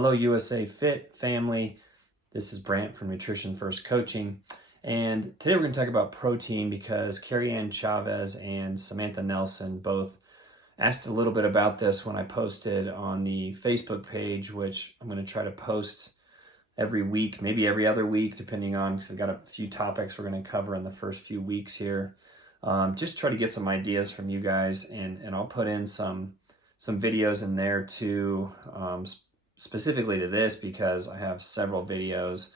Hello, USA Fit family. This is Brant from Nutrition First Coaching. And today we're going to talk about protein because Carrie Ann Chavez and Samantha Nelson both asked a little bit about this when I posted on the Facebook page, which I'm going to try to post every week, maybe every other week, depending on, because I've got a few topics we're going to cover in the first few weeks here. Just try to get some ideas from you guys, and I'll put in some videos in there too, specifically to this, because I have several videos,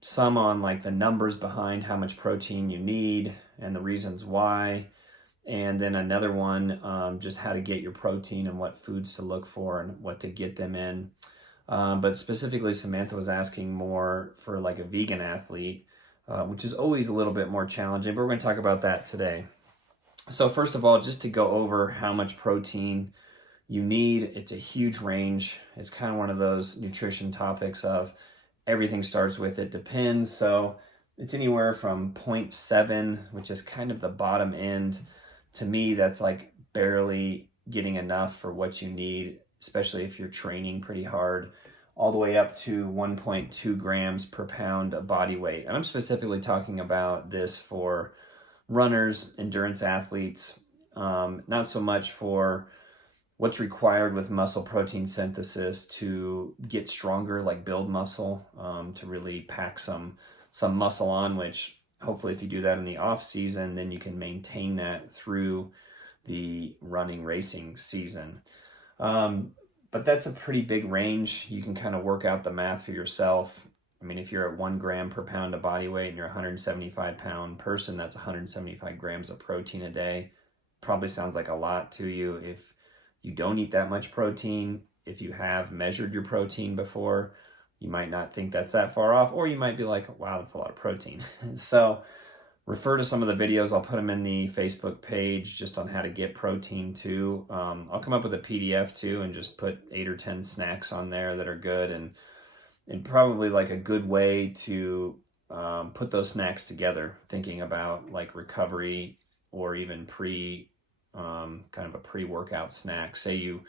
some on like the numbers behind how much protein you need and the reasons why, and then another one just how to get your protein and what foods to look for and what to get them in. But specifically, Samantha was asking more for like a vegan athlete, which is always a little bit more challenging, but we're going to talk about that today. So first of all, just to go over how much protein you need, it's a huge range. It's kind of one of those nutrition topics of everything starts with it depends. So it's anywhere from 0.7, which is kind of the bottom end. To me, that's like barely getting enough for what you need, especially if you're training pretty hard, all the way up to 1.2 grams per pound of body weight. And I'm specifically talking about this for runners, endurance athletes, not so much for what's required with muscle protein synthesis to get stronger, like build muscle, to really pack some muscle on, which hopefully if you do that in the off season, then you can maintain that through the running racing season. But that's a pretty big range. You can kind of work out the math for yourself. I mean, if you're at 1 gram per pound of body weight and you're a 175 pound person, that's 175 grams of protein a day. Probably sounds like a lot to you if you don't eat that much protein. If you have measured your protein before, you might not think that's that far off, or you might be like, wow, that's a lot of protein. So refer to some of the videos. I'll put them in the Facebook page just on how to get protein too. I'll come up with a PDF too and just put 8 or 10 snacks on there that are good, and probably like a good way to put those snacks together, thinking about like recovery or even kind of a pre-workout snack. Say you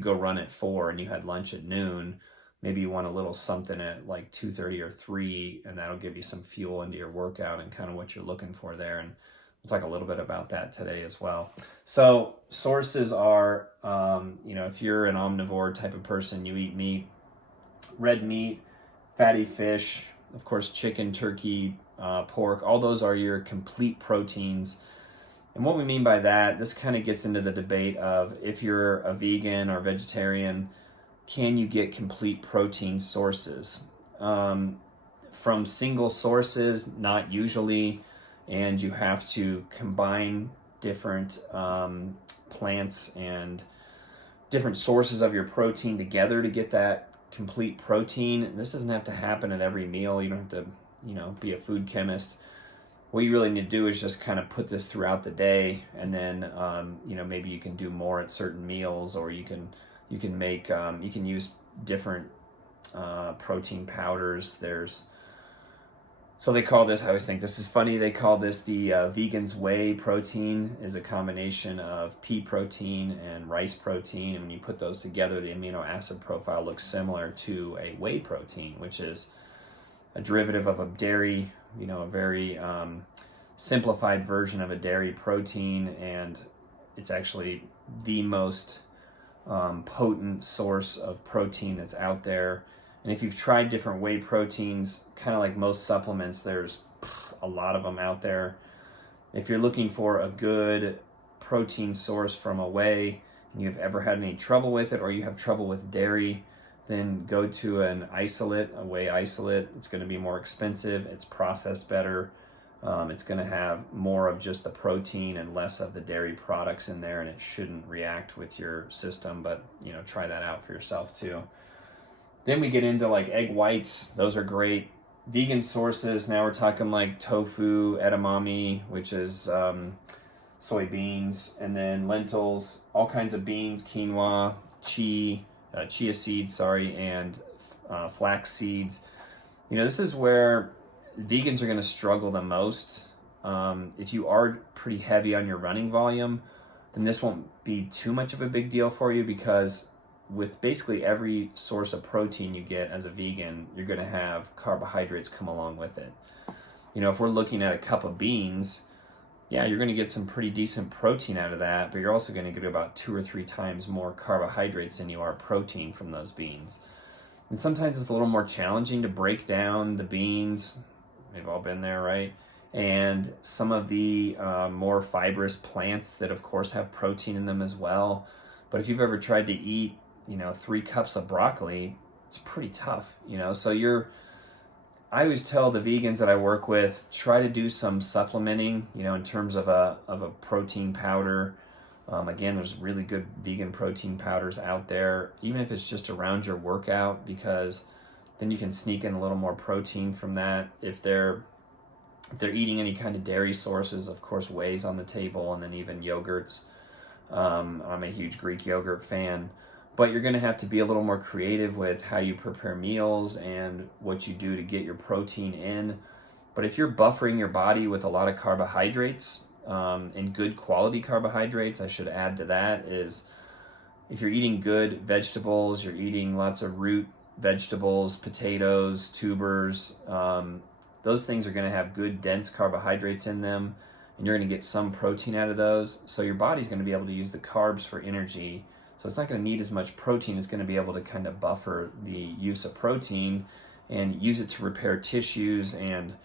go run at 4 and you had lunch at noon. Maybe you want a little something at like 2:30 or 3, and that'll give you some fuel into your workout and kind of what you're looking for there. And we'll talk a little bit about that today as well. So sources are, if you're an omnivore type of person, you eat meat, red meat, fatty fish, of course, chicken, turkey, pork, all those are your complete proteins. And what we mean by that, this kind of gets into the debate of if you're a vegan or vegetarian, can you get complete protein sources? From single sources, not usually, and you have to combine different plants and different sources of your protein together to get that complete protein. And this doesn't have to happen at every meal. You don't have to, be a food chemist. What you really need to do is just kind of put this throughout the day, and then maybe you can do more at certain meals, or you can use different protein powders. So they call this, I always think this is funny, they call this the vegan's whey protein. Is a combination of pea protein and rice protein, and when you put those together, the amino acid profile looks similar to a whey protein, which is a derivative of a dairy, a very simplified version of a dairy protein, and it's actually the most potent source of protein that's out there. And if you've tried different whey proteins, kind of like most supplements, there's a lot of them out there. If you're looking for a good protein source from a whey and you've ever had any trouble with it, or you have trouble with dairy, then go to an isolate, a whey isolate. It's going to be more expensive. It's processed better. It's going to have more of just the protein and less of the dairy products in there, and it shouldn't react with your system, but try that out for yourself too. Then we get into like egg whites. Those are great. Vegan sources, now we're talking like tofu, edamame, which is soybeans, and then lentils, all kinds of beans, quinoa, chia seeds, and flax seeds. This is where vegans are going to struggle the most. If you are pretty heavy on your running volume, then this won't be too much of a big deal for you, because with basically every source of protein you get as a vegan, you're going to have carbohydrates come along with it. You know, if we're looking at a cup of beans, yeah, you're going to get some pretty decent protein out of that, but you're also going to get about 2 or 3 times more carbohydrates than you are protein from those beans. And sometimes it's a little more challenging to break down the beans. We've all been there, right? And some of the more fibrous plants that, of course, have protein in them as well. But if you've ever tried to eat, 3 cups of broccoli, it's pretty tough, So I always tell the vegans that I work with, try to do some supplementing, in terms of a protein powder. Again, there's really good vegan protein powders out there, even if it's just around your workout, because then you can sneak in a little more protein from that. If they're eating any kind of dairy sources, of course, Whey's on the table, and then even yogurts. I'm a huge Greek yogurt fan. But you're going to have to be a little more creative with how you prepare meals and what you do to get your protein in. But if you're buffering your body with a lot of carbohydrates, and good quality carbohydrates, I should add to that, is if you're eating good vegetables, you're eating lots of root vegetables, potatoes, tubers, those things are going to have good dense carbohydrates in them, and you're going to get some protein out of those. So your body's going to be able to use the carbs for energy. So it's not going to need as much protein. It's going to be able to kind of buffer the use of protein and use it to repair tissues and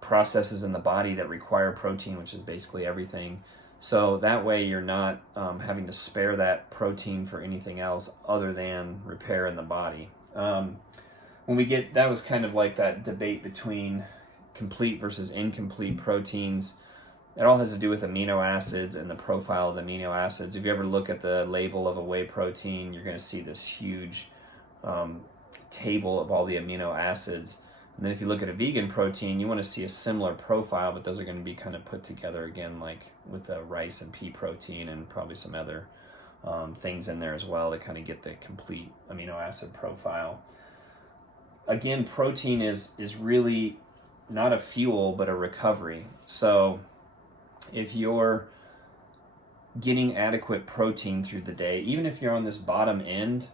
processes in the body that require protein, which is basically everything. So that way you're not having to spare that protein for anything else other than repair in the body. That was kind of like that debate between complete versus incomplete proteins. It all has to do with amino acids and the profile of the amino acids. If you ever look at the label of a whey protein, you're going to see this huge table of all the amino acids. And then if you look at a vegan protein, you want to see a similar profile, but those are going to be kind of put together again, like with the rice and pea protein and probably some other things in there as well to kind of get the complete amino acid profile. Again, protein is really not a fuel, but a recovery. So if you're getting adequate protein through the day, even if you're on this bottom end,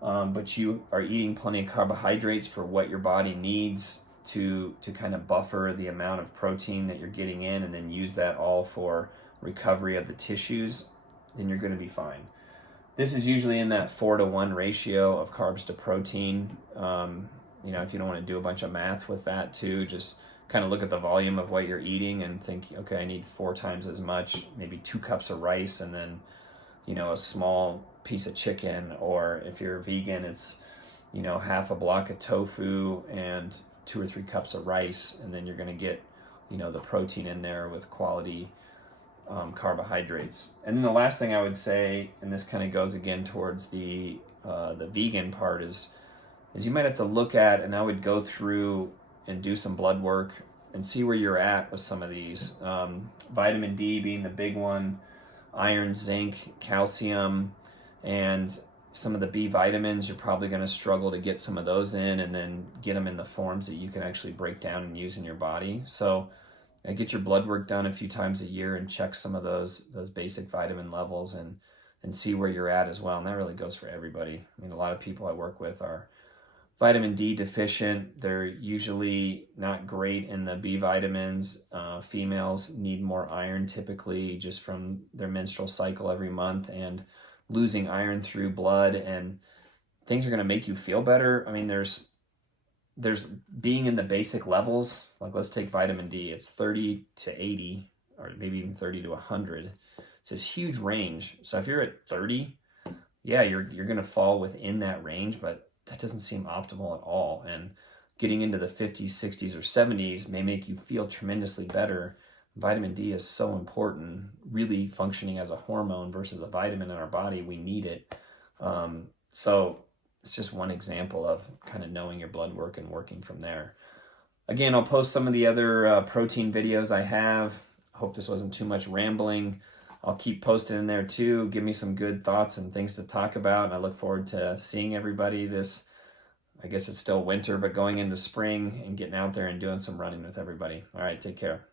but you are eating plenty of carbohydrates for what your body needs to kind of buffer the amount of protein that you're getting in, and then use that all for recovery of the tissues, then you're going to be fine. This is usually in that 4-to-1 ratio of carbs to protein. If you don't want to do a bunch of math with that too, just kind of look at the volume of what you're eating and think, okay, I need 4 times as much, maybe 2 cups of rice, and then, a small piece of chicken. Or if you're vegan, it's, half a block of tofu and 2 or 3 cups of rice, and then you're going to get, the protein in there with quality carbohydrates. And then the last thing I would say, and this kind of goes again towards the vegan part, is you might have to look at, and I would go through and do some blood work and see where you're at with some of these. Vitamin D being the big one, iron, zinc, calcium, and some of the B vitamins, you're probably going to struggle to get some of those in and then get them in the forms that you can actually break down and use in your body. So get your blood work done a few times a year and check some of those basic vitamin levels and see where you're at as well. And that really goes for everybody. I mean, a lot of people I work with are vitamin D deficient. They're usually not great in the B vitamins. Females need more iron typically just from their menstrual cycle every month, and losing iron through blood, and things are going to make you feel better. I mean, there's being in the basic levels, like let's take vitamin D, it's 30 to 80, or maybe even 30 to 100. It's this huge range. So if you're at 30, yeah, you're going to fall within that range, but that doesn't seem optimal at all. And getting into the 50s, 60s, or 70s may make you feel tremendously better. Vitamin D is so important, really functioning as a hormone versus a vitamin in our body. We need it. So it's just one example of kind of knowing your blood work and working from there. Again, I'll post some of the other protein videos I have. I hope this wasn't too much rambling. I'll keep posting in there too. Give me some good thoughts and things to talk about. And I look forward to seeing everybody this, I guess it's still winter, but going into spring and getting out there and doing some running with everybody. All right, take care.